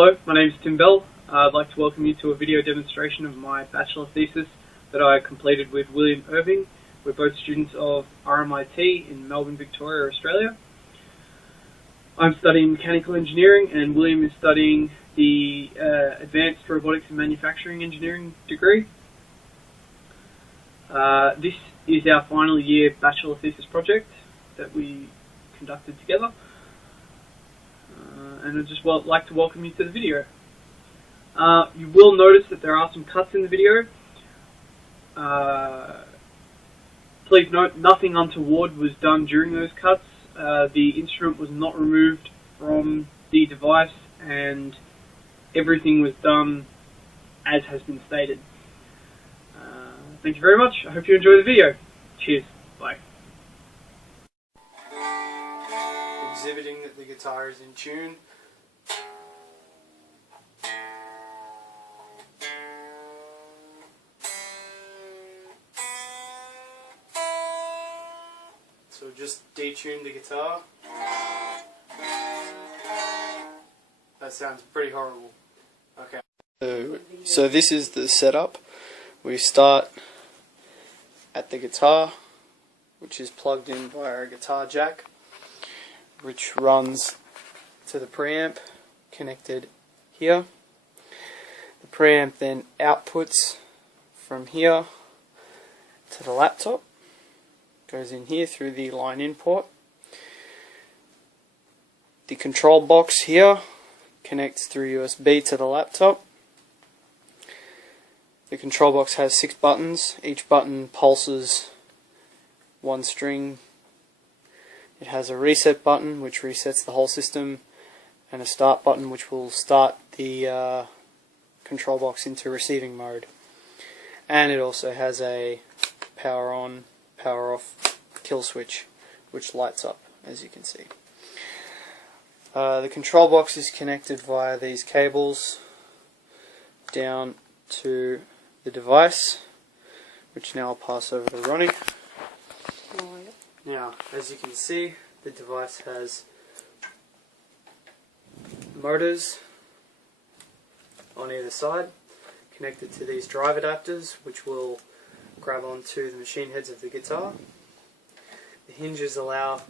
Hello, my name is Tim Bell. I'd like to welcome you to a video demonstration of my bachelor thesis that I completed with William Irving. We're both students of RMIT in Melbourne, Victoria, Australia. I'm studying mechanical engineering and William is studying the Advanced Robotics and Manufacturing Engineering degree. This is our final year bachelor thesis project that we conducted together. And I'd just like to welcome you to the video. You will notice that there are some cuts in the video. Please note, nothing untoward was done during those cuts. The instrument was not removed from the device and everything was done as has been stated. Thank you very much. I hope you enjoy the video. Cheers. Bye. Exhibiting that the guitar is in tune. So just detune the guitar. That sounds pretty horrible. Okay. So this is the setup. We start at the guitar, which is plugged in via a guitar jack, which runs to the preamp connected here. The preamp then outputs from here to the laptop, goes in here through the line in port. The control box here connects through USB to the laptop. The control box has 6 buttons. Each button pulses one string. It has a reset button which resets the whole system, and a start button which will start the control box into receiving mode. And it also has a power on, power off kill switch which lights up, as you can see. The control box is connected via these cables down to the device, which now I'll pass over to Ronnie. Now, as you can see, the device has motors on either side connected to these drive adapters, which will grab onto the machine heads of the guitar. The hinges allow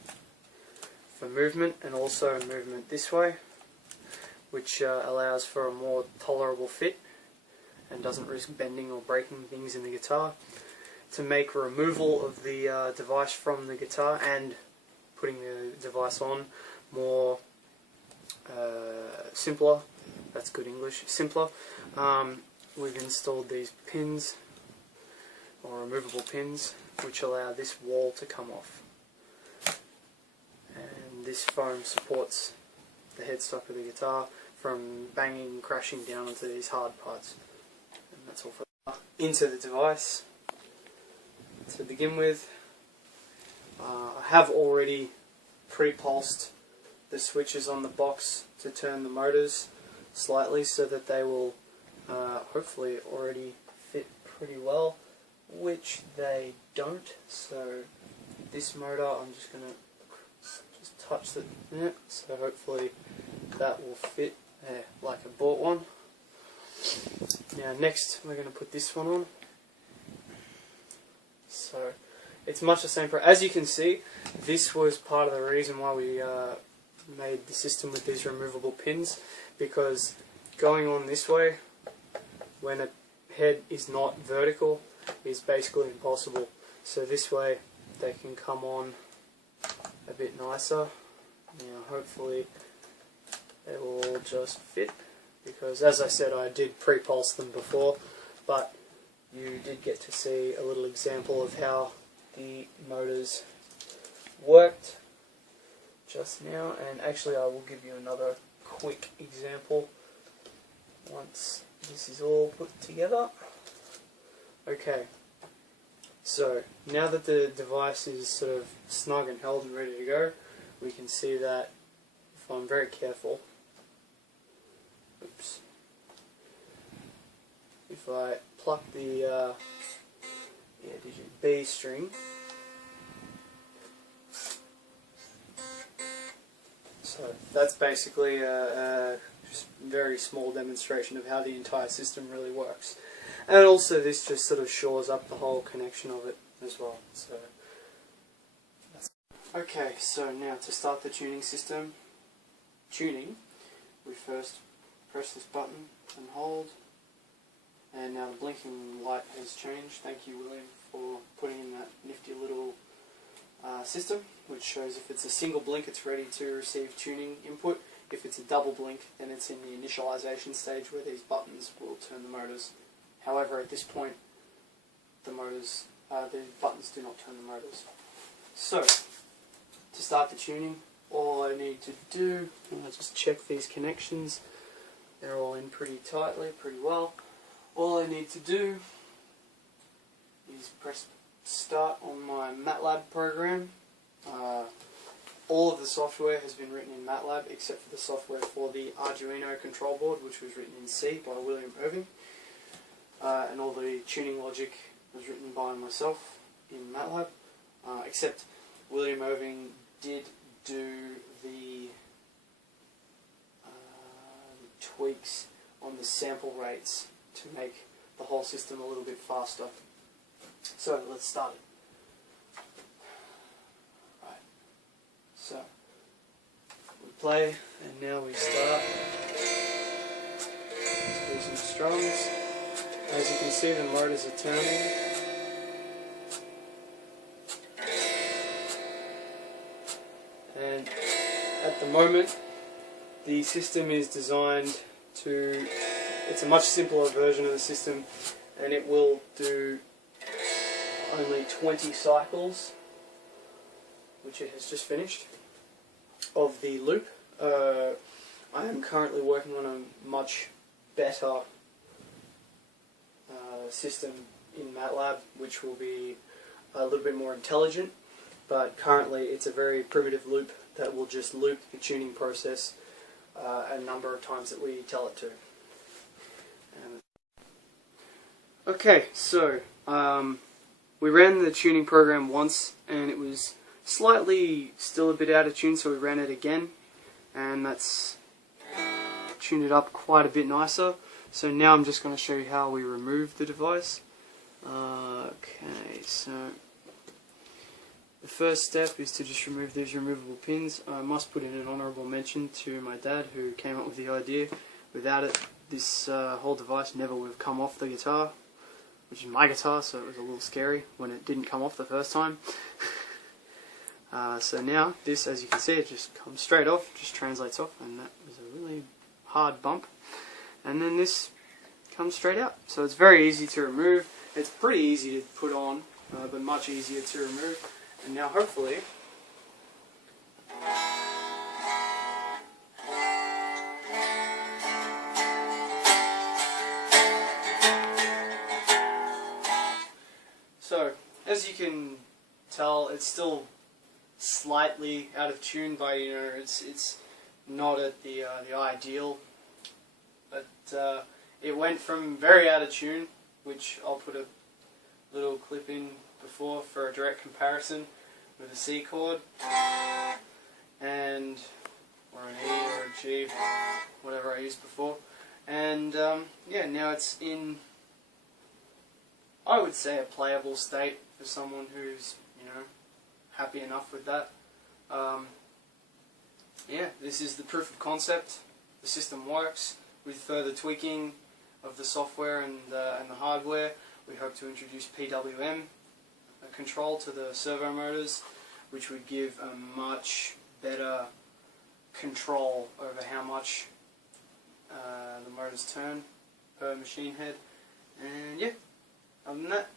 for movement, and also movement this way, which allows for a more tolerable fit and doesn't risk bending or breaking things in the guitar. To make removal of the device from the guitar and putting the device on more simpler, that's good English, simpler, we've installed these pins, or removable pins, which allow this wall to come off. And this foam supports the headstock of the guitar from banging and crashing down onto these hard parts. And that's all for into the device. To begin with, I have already pre-pulsed the switches on the box to turn the motors slightly so that they will hopefully already fit pretty well, which they don't. So this motor, I'm just going to touch it, so hopefully that will fit there like I bought one. Now next we're going to put this one on. So it's much the same. As you can see, this was part of the reason why we made the system with these removable pins, because going on this way when a head is not vertical is basically impossible. So this way they can come on a bit nicer. Now hopefully they will all just fit, because as I said, I did pre-pulse them before, but you did get to see a little example of how the motors worked just now, and actually I will give you another quick example once this is all put together. Okay, so now that the device is sort of snug and held and ready to go, we can see that if I'm very careful, oops, if I pluck the digit B string, so that's basically a just very small demonstration of how the entire system really works. And also this just sort of shores up the whole connection of it as well. So okay, so now to start the tuning system, we first press this button and hold, and now the blinking light has changed. Thank you, William, for putting in that nifty little system, which shows if it's a single blink it's ready to receive tuning input. If it's a double blink, then it's in the initialization stage where these buttons will turn the motors. However, at this point the buttons do not turn the motors. So to start the tuning, all I need to do, I'll just check these connections. They're all in pretty tightly, pretty well. All I need to do is press start on my MATLAB program. All of the software has been written in MATLAB except for the software for the Arduino control board, which was written in C by William Irving. And all the tuning logic was written by myself in MATLAB, except William Irving did do the tweaks on the sample rates to make the whole system a little bit faster. So let's start it. Right. So we play, and now we start. Let's do some strums. As you can see, the motors are turning. And at the moment, the system is designed to, it's a much simpler version of the system, and it will do only 20 cycles, which it has just finished, of the loop. I am currently working on a much better system in MATLAB, which will be a little bit more intelligent, but currently it's a very primitive loop that will just loop the tuning process a number of times that we tell it to. Okay, so we ran the tuning program once and it was slightly still a bit out of tune, so we ran it again, and that's tuned it up quite a bit nicer. So now I'm just going to show you how we remove the device. Okay, so the first step is to just remove these removable pins. I must put in an honourable mention to my dad, who came up with the idea. Without it, this whole device never would have come off the guitar, which is my guitar, so it was a little scary when it didn't come off the first time. So now this, as you can see, it just comes straight off, just translates off, and that was a really hard bump. And then this comes straight out. So it's very easy to remove. It's pretty easy to put on, but much easier to remove. And now hopefully so as you can tell, it's still slightly out of tune, by it's not at the ideal, but it went from very out of tune, which I'll put a little clip in before for a direct comparison, with a C chord and or an E or a G, whatever I used before, and yeah, now it's in, I would say, a playable state for someone who's happy enough with that. Yeah, this is the proof of concept. The system works. With further tweaking of the software and the hardware, we hope to introduce PWM control to the servo motors, which would give a much better control over how much the motors turn per machine head. And yeah, other than that,